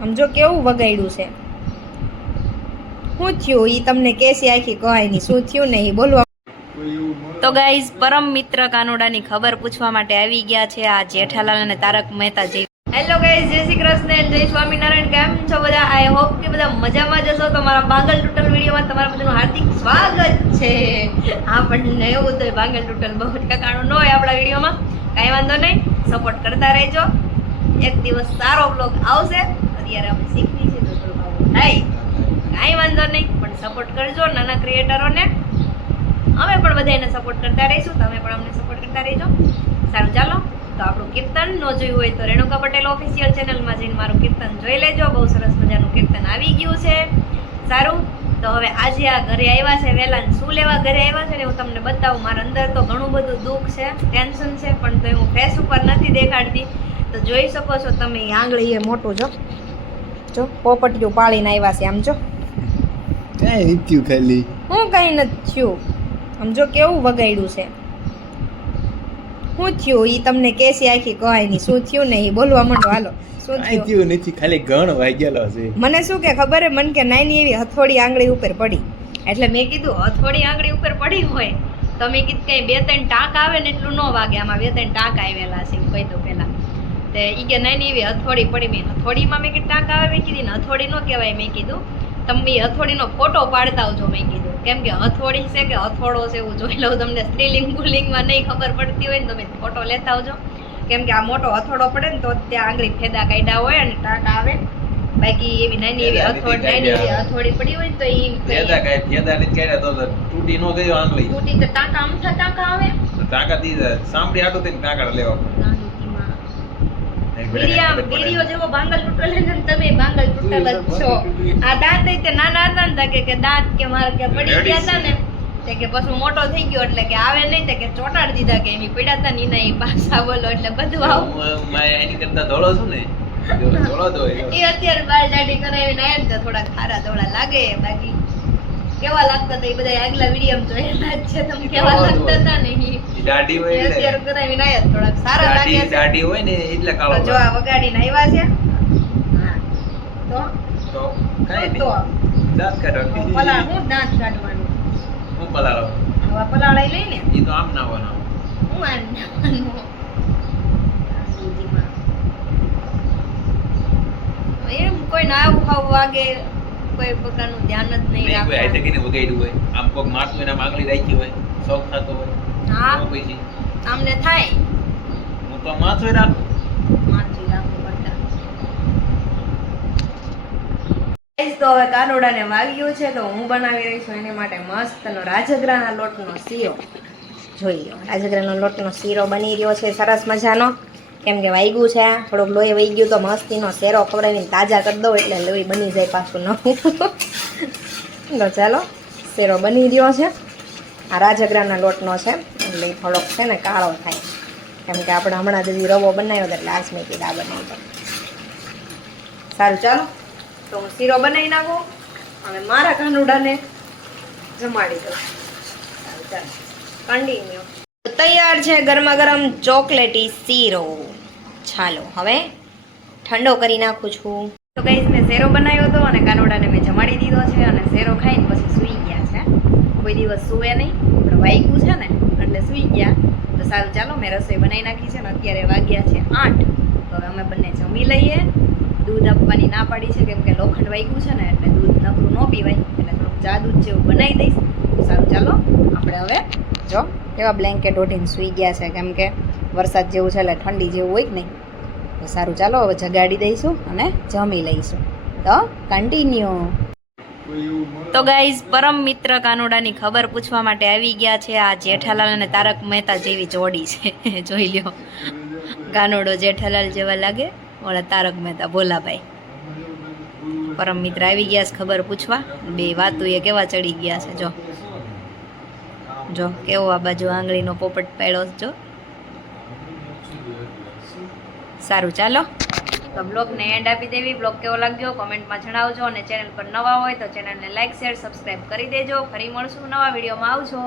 સમજો કેવું વગાડ્યું છે. શું થયું ઈ તમને કેસી આખી કહાની શું થયું નહીં બોલવા. તો ગાઈઝ પરમ મિત્ર કાનુડાની ખબર પૂછવા માટે આવી ગયા છે આ જેઠાલાલ અને તારક મહેતા જે. હેલો ગાઈઝ, જય શ્રી કૃષ્ણ, જય સ્વામિનારાયણ. કેમ છો બધા? આઈ હોપ કે બધા મજામાં જશો. તો મારા બાંગલ ટૂટલ વિડીયોમાં તમારા બધાનું હાર્દિક સ્વાગત છે. આપણને એવું તો બાંગલ ટૂટલ બહુ ઠેકાણું ન હોય આપણા વિડીયોમાં. કાંઈ વાંધો નહીં, સપોર્ટ કરતા રહેજો. એક દિવસ સારો બ્લોગ આવશે. અત્યારે આપણે શીખવી છે તો થોડું આવું થાય, કાંઈ વાંધો નહીં, પણ સપોર્ટ કરજો નાના ક્રિએટરોને. અમે પણ બધાને સપોર્ટ કરતા રહીશું, તમે પણ અમને સપોર્ટ કરતા રહેજો. સારું, ચાલો તો આપણું કીર્તન ન જોયું હોય તો રેણુકા પટેલ ઓફિશિયલ ચેનલમાં જઈને મારું કીર્તન જોઈ લેજો. બહુ સરસ મજાનું કીર્તન આવી ગયું છે. સારું, તો હવે આજે આ ઘરે આવ્યા છે વહેલા, શું લેવા ઘરે આવ્યા છે ને હું તમને બતાવું. મારા અંદર તો ઘણું બધું દુઃખ છે, ટેન્શન છે, પણ તો હું ફેસ ઉપર નથી દેખાડતી. તો જોઈ શકો છો તમે, આંગળી એ મોટું જો પોપટીયું પાળીને આવ્યા છે. આમ જો કાંઈ નથી ખાલી હું કંઈ નથી થયું. સમજો કેવું વગાડ્યું છે. શું થયું ઈ તમને કેસી આખી કહાની શું થયું નહીં બોલવા માંડો. હાલો, શું કાંઈ થયું? થયું નથી, ખાલી ગણ વાગેલો છે. મને શું કે ખબર હે, મને કે નાની એવી હથોડી આંગળી ઉપર પડી. એટલે મેં કીધું હથોડી આંગળી ઉપર પડી હોય તો મેં કીધું કઈ 2-3 ટાંક આવે ને એટલું ન વાગે. આમાં 2-3 ટાંક આવેલા છે કહી દો પેલા. તે ઈ કે નાની એવી હથોડી પડી. મેં હથોડીમાં મેં કીધું ટાંક આવે, મેં કીધી ને હથોડી ન કહેવાય. મેં કીધું તમે હથોડીનો ફોટો પાડતા આવજો. મેં કીધું કેમ કે હથોડી છે કે હથોડો છે એવું જોઈ લઉં. તમને સ્ત્રીલિંગ પુલ્લિંગમાં નહીં ખબર પડતી હોય ને તમે ફોટો લેતા આવજો. કેમ કે આ મોટો હથોડો પડે ને તો ત્યાં આંગળી ફેદા કાઢ્યા હોય અને ટાંક આવે. બાકી એવી નાની એવી હથોડી પડી હોય તો ઈ ફેદા નથી કાઢ્યા તો તૂટી ન ગયો આંગળી. તૂટી તો ટાંકા અમથા ટાંકા આવે. તો ટાંકા દી સાંભળી આટો થઈને ટાંકા લેવા વિડિયો જેવો બાંગલ તૂટેલ ને તમે બાંગલ તૂટેલ જ છો. આ દાંત તે નાના હતા ને કે દાંત કે મારા કે પડી ગયા હતા ને તે કે પછી મોટો થઈ ગયો એટલે કે આવે નહીં તે કે ચોટાડી દીધા કે એની પીડા હતા ની ના પાછા બોલો એટલે બધું આવું. હું એની કરતા ધોળો છું ને, ધોળો તો એ અત્યારે બાલ દાઢી કરાવીને આયા તો થોડા ખારા ધોળા લાગે. બાકી કેવા લાગતા હતા એ બધા આગલા વિડીયો જોયેલા જ છે. તમે કેવા લાગતા હતા ને દાઢી હોય એટલે અત્યારે કરાવીને આયા થોડા સારા લાગે છે. દાઢી હોય ને એટલે કાળો. જો આ વગાડીને આવ્યા છે. હા તો કાંઈ તો નહીં, દાંત કાઢવા. પલા હું દાંત કાઢવાનું હું પલાળો હવે પલાળાઈ લઈ ને ઈ તો આમ ના બનાવ. હું આનું એમ કોઈ ના આવું ખાવું વાગે કોઈ પ્રકારનું ધ્યાન જ નહીં કોઈ રાખવાનું. હાથે કીને વગાડ્યું હોય, આમ કોક મારતું હોય ને આમ આંગળી રાખી હોય, શોખ થતો હોય. હા તો પછી તમને થાય હું તો માથું રાખું. માથું રાખવું પડતા. તો હવે કાનોડાને વાગ્યું છે તો હું બનાવી રહી છું એને માટે મસ્તનો રાજગરાના લોટનો શીરો. જોઈ લો, રાજગરાનો લોટનો શીરો બની રહ્યો છે સરસ મજાનો. કેમ કે વાગ્યું છે, થોડુંક લોહી વહી ગયું તો મસ્તીનો શેરો ખવડાવીને તાજા કરી દઉં એટલે લોહી બની જાય પાછું નવું. તો ચાલો, શેરો બની રહ્યો છે. આ રાજગરાના લોટનો છે એટલે થોડોક છે ને કાળો થાય. કેમ કે આપણે હમણાં જ રવો બનાવ્યો હતો એટલે આજ મેં કીધું આ બનાવતો. સારું, ચાલો તો હું શીરો બનાવી નાખું અને મારા કાનુડાને જમાડી દઉં. સારું, ચાલો કન્ટિન્યુ. તૈયાર છે ગરમા ગરમ ચોકલેટી શીરો. ચાલો હવે ઠંડો કરી નાખું છું. તો કઈ મેં શેરો બનાવ્યો હતો અને કાનોડાને મેં જમાડી દીધો છે અને શેરો ખાઈને પછી સૂઈ ગયા છે. કોઈ દિવસ સૂવે નહીં, પણ વાગ્યું છે ને એટલે સૂઈ ગયા. તો સારું, ચાલો મેં રસોઈ બનાવી નાખી છે ને અત્યારે વાગ્યા છે 8. તો હવે અમે બંને જમી લઈએ. દૂધ આપવાની ના પાડી છે કેમ કે લોખંડ વાગ્યું છે ને એટલે દૂધ નકરું ન પીવાય એટલે થોડુંક ચા દૂધ જેવું બનાવી દઈશ. સારું, ચાલો આપણે હવે જો કેવા બ્લેન્કેટ ઓઢીને સૂઈ ગયા છે કેમ કે વરસાદ જેવું છે એટલે ઠંડી જેવું હોય કે નહીં. તો સારું, ચાલો હવે જગાડી દઈશું અને જમી લઈશું. તો કન્ટિન્યુ. તો ગાઈઝ પરમ મિત્ર કાનુડાની ખબર પૂછવા માટે આવી ગયા છે આ જેઠાલાલ અને તારક મહેતા જેવી જોડી છે. જોઈ લ્યો, કાનુડો જેઠાલાલ જેવા લાગે, ઓલા તારક મહેતા ભોલાભાઈ. પરમ મિત્ર આવી ગયા છે ખબર પૂછવા. બે વાતું એ કેવા ચડી ગયા છે. જો કેવો આ બાજુ આંગળીનો પોપટ પાડ્યો જો. સારું, ચાલો તો બ્લોગને એન્ડ આપી દેવી. બ્લોગ કેવો લાગ્યો કોમેન્ટમાં જણાવજો અને ચેનલ પર નવા હોય તો ચેનલને લાઈક શેર સબસ્ક્રાઈબ કરી દેજો. ફરી મળશું નવા વિડીયોમાં. આવજો.